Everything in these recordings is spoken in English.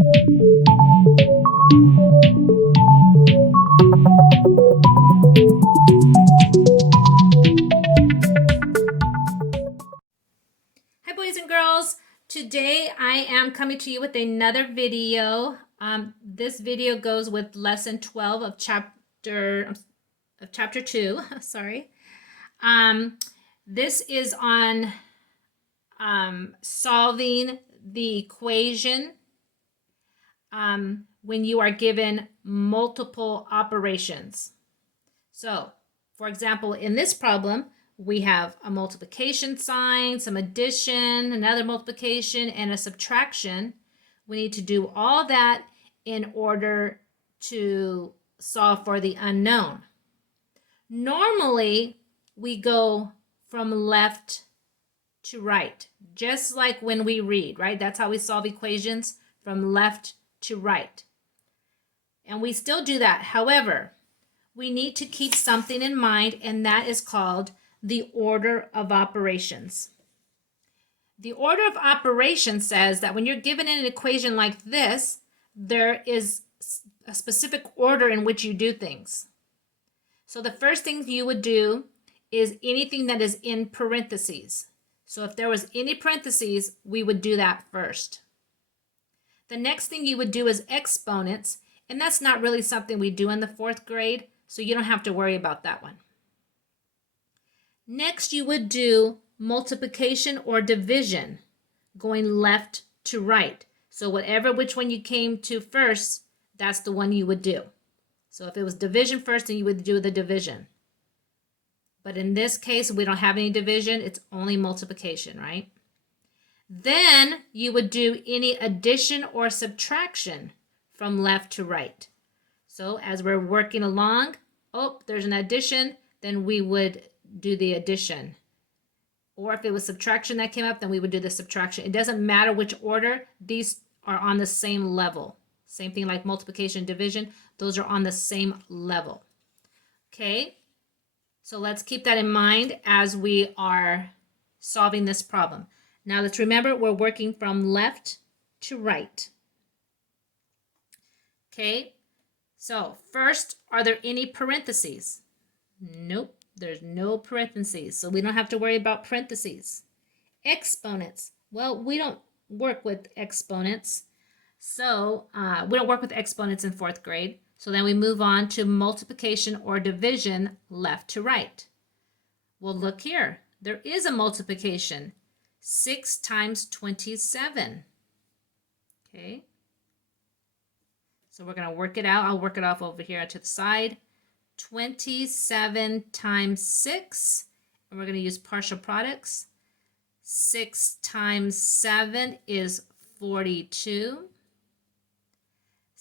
Hi boys and girls, today I am coming to you with another video. This video goes with lesson 12 of chapter 2. Sorry. This is on solving the equation when you are given multiple operations. So, for example, in this problem, we have a multiplication sign, some addition, another multiplication, and a subtraction. We need to do all that in order to solve for the unknown. Normally, we go from left to right, just like when we read, right? That's how we solve equations, from left to right. And we still do that. However, we need to keep something in mind, and that is called the order of operations. The order of operations says that when you're given an equation like this, there is a specific order in which you do things. So the first thing you would do is anything that is in parentheses. So if there was any parentheses, we would do that first. The next thing you would do is exponents, and that's not really something we do in the 4th grade, so you don't have to worry about that one. Next, you would do multiplication or division, going left to right. So which one you came to first, that's the one you would do. So if it was division first, then you would do the division. But in this case, we don't have any division, it's only multiplication, right? Then you would do any addition or subtraction from left to right. So as we're working along, there's an addition, then we would do the addition. Or if it was subtraction that came up, then we would do the subtraction. It doesn't matter which order, these are on the same level. Same thing like multiplication, division, those are on the same level. Okay, so let's keep that in mind as we are solving this problem. Now let's remember we're working from left to right. Okay, so first, are there any parentheses? Nope, there's no parentheses, so we don't have to worry about parentheses. Exponents, well, we don't work with exponents. So we don't work with exponents in 4th grade. So then we move on to multiplication or division left to right. Well, look here. There is a multiplication. 6 times 27. Okay. So we're going to work it out. I'll work it off over here to the side. 27 times 6. And we're going to use partial products. 6 times 7 is 42.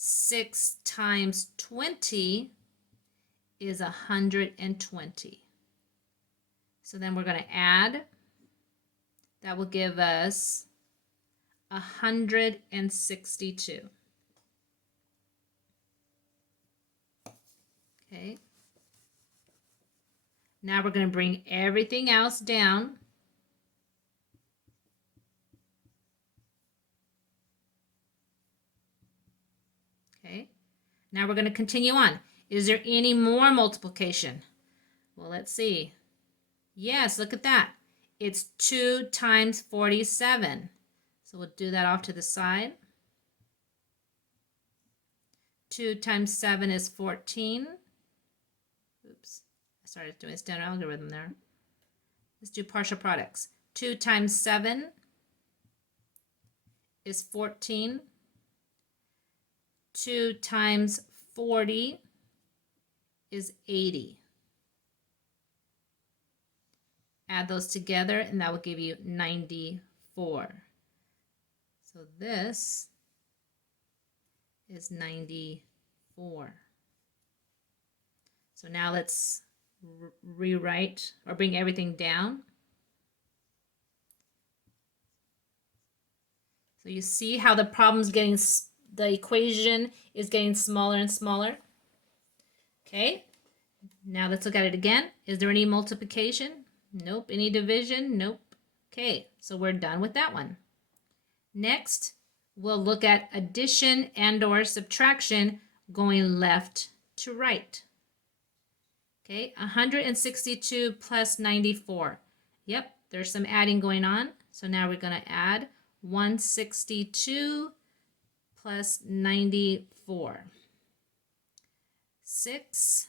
6 times 20 is 120. So then we're going to add. That will give us 162. Okay. Now we're going to bring everything else down. Okay. Now we're going to continue on. Is there any more multiplication? Well, let's see. Yes, look at that. It's 2 times 47. So we'll do that off to the side. 2 times 7 is 14. Oops, I started doing standard algorithm there. Let's do partial products. 2 times 7 is 14. 2 times 40 is 80. Add those together and that will give you 94. So this is 94. So now let's rewrite or bring everything down. So you see how the problem's getting, the equation is getting smaller and smaller. Okay, now let's look at it again. Is there any multiplication? Nope. Any division? Nope. Okay, so we're done with that one. Next, we'll look at addition and or subtraction going left to right. Okay, 162 plus 94. Yep, there's some adding going on. So now we're going to add 162 plus 94. 6,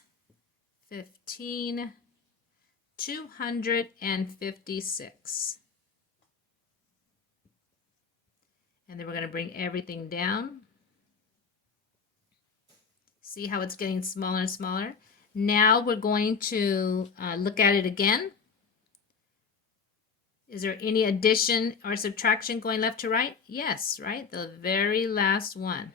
15, 256. And then we're going to bring everything down. See how it's getting smaller and smaller? Now we're going to look at it again. Is there any addition or subtraction going left to right? Yes, right? The very last one.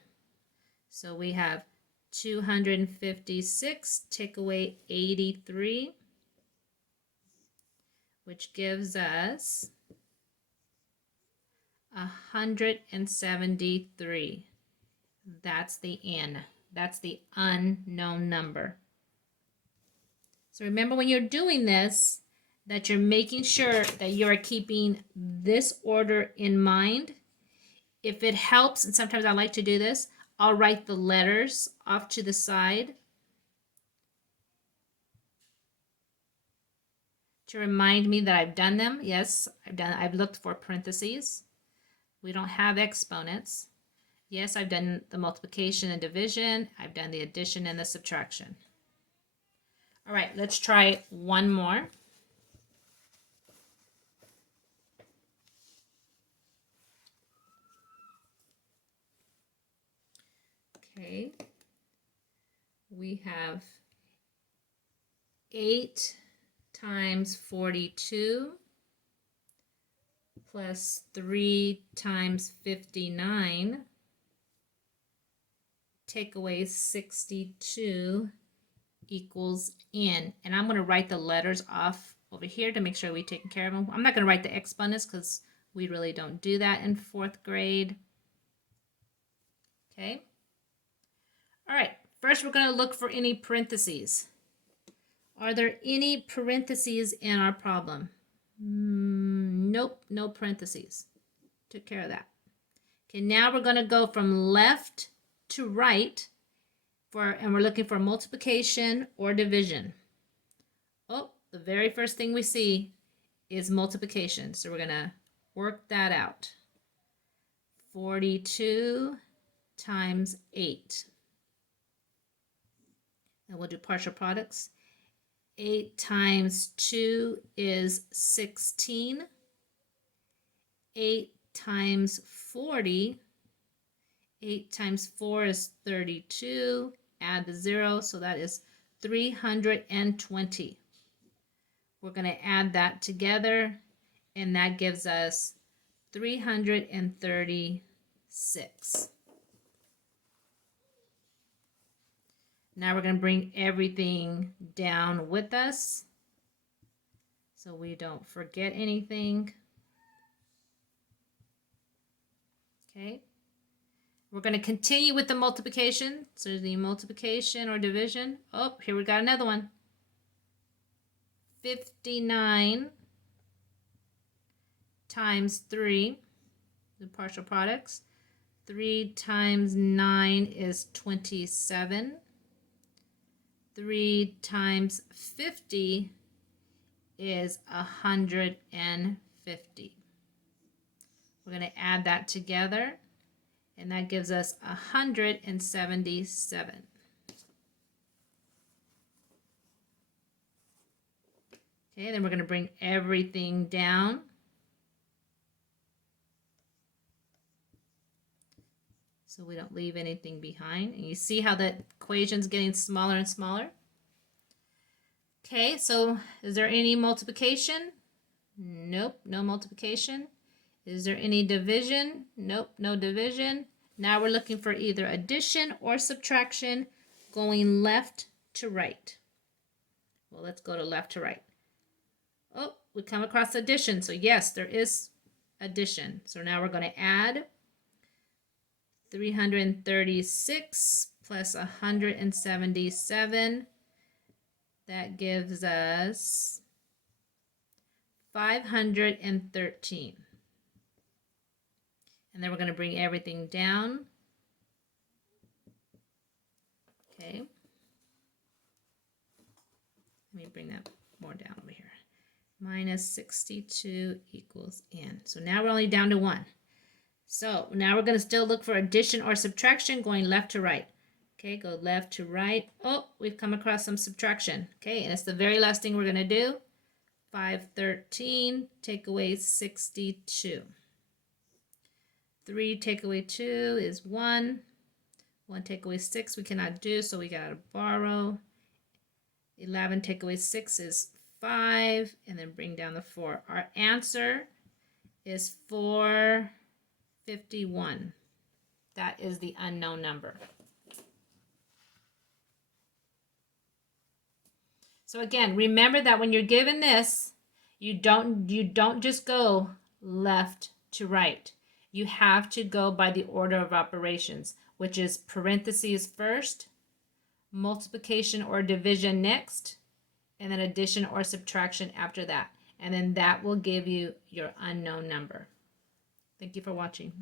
So we have 256, take away 83, which gives us 173. That's the N. That's the unknown number. So remember when you're doing this, that you're making sure that you're keeping this order in mind. If it helps, and sometimes I like to do this, I'll write the letters off to the side to remind me that I've done them. Yes, I've looked for parentheses. We don't have exponents. Yes, I've done the multiplication and division. I've done the addition and the subtraction. All right, let's try one more. Okay, we have 8 times 42 plus 3 times 59, take away 62 equals N. And I'm going to write the letters off over here to make sure we've taken care of them. I'm not going to write the exponents because we really don't do that in 4th grade. Okay. All right, first we're going to look for any parentheses. Are there any parentheses in our problem? Nope, no parentheses. Took care of that. Okay, now we're going to go from left to right and we're looking for multiplication or division. Oh, the very first thing we see is multiplication. So we're going to work that out. 42 times 8. And we'll do partial products. 8 times 2 is 16. 8 times 40. 8 times 4 is 32. Add the 0, so that is 320. We're going to add that together, and that gives us 336. Now we're going to bring everything down with us so we don't forget anything. Okay. We're going to continue with the multiplication. So the multiplication or division. Oh, here we got another one. 59 times 3, the partial products. 3 times 9 is 27. 3 times 50 is 150. We're going to add that together, and that gives us 177. Okay, then we're going to bring everything down. So we don't leave anything behind. And you see how that equation's getting smaller and smaller? Okay, so is there any multiplication? Nope, no multiplication. Is there any division? Nope, no division. Now we're looking for either addition or subtraction going left to right. Well, let's go to left to right. Oh, we come across addition. So yes, there is addition. So now we're going to add 336 plus 177. That gives us 513. And then we're going to bring everything down. Okay. Let me bring that more down over here. Minus 62 equals n. So now we're only down to 1. So now we're going to still look for addition or subtraction going left to right. Okay, go left to right. Oh, we've come across some subtraction. Okay, and it's the very last thing we're going to do. 513 take away 62. 3 take away 2 is 1. 1 take away 6 we cannot do, so we got to borrow. 11 take away 6 is 5, and then bring down the 4. Our answer is 451. That is the unknown number. So again, remember that when you're given this, you don't just go left to right. You have to go by the order of operations, which is parentheses first, multiplication or division next, and then addition or subtraction after that. And then that will give you your unknown number. Thank you for watching.